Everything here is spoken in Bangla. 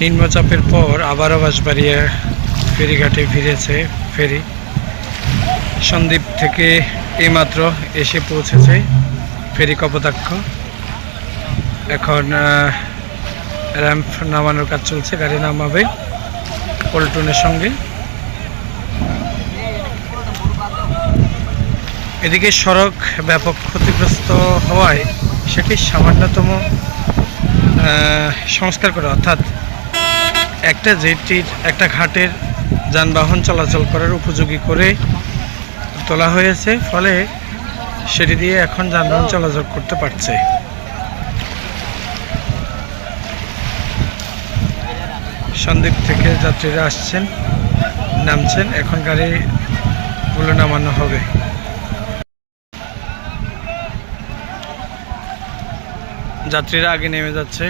নিম্নচাপের পর আবারও বাঁশবাড়িয়া ফেরিঘাটে ফিরেছে ফেরি। সন্দ্বীপ থেকে এইমাত্র এসে পৌঁছেছে ফেরি কপোতাক্ষ। এখন র্যাম্প নামানোর কাজ চলছে, গাড়ি নামাবে পল্টনের সঙ্গে। এদিকে সড়ক ব্যাপক ক্ষতিগ্রস্ত হওয়ায় সেটি সামান্যতম সংস্কার করা, অর্থাৎ একটা জেটির একটা ঘাটের যানবাহন চলাচল করার উপযোগী করে তোলা হয়েছে, ফলে সেটি দিয়ে এখন যানবাহন চলাচল করতে পারছে। সন্দ্বীপ থেকে যাত্রীরা আসছেন, নামছেন, এখন গাড়িগুলো নামানো হবে। যাত্রীরা আগে নেমে যাচ্ছে।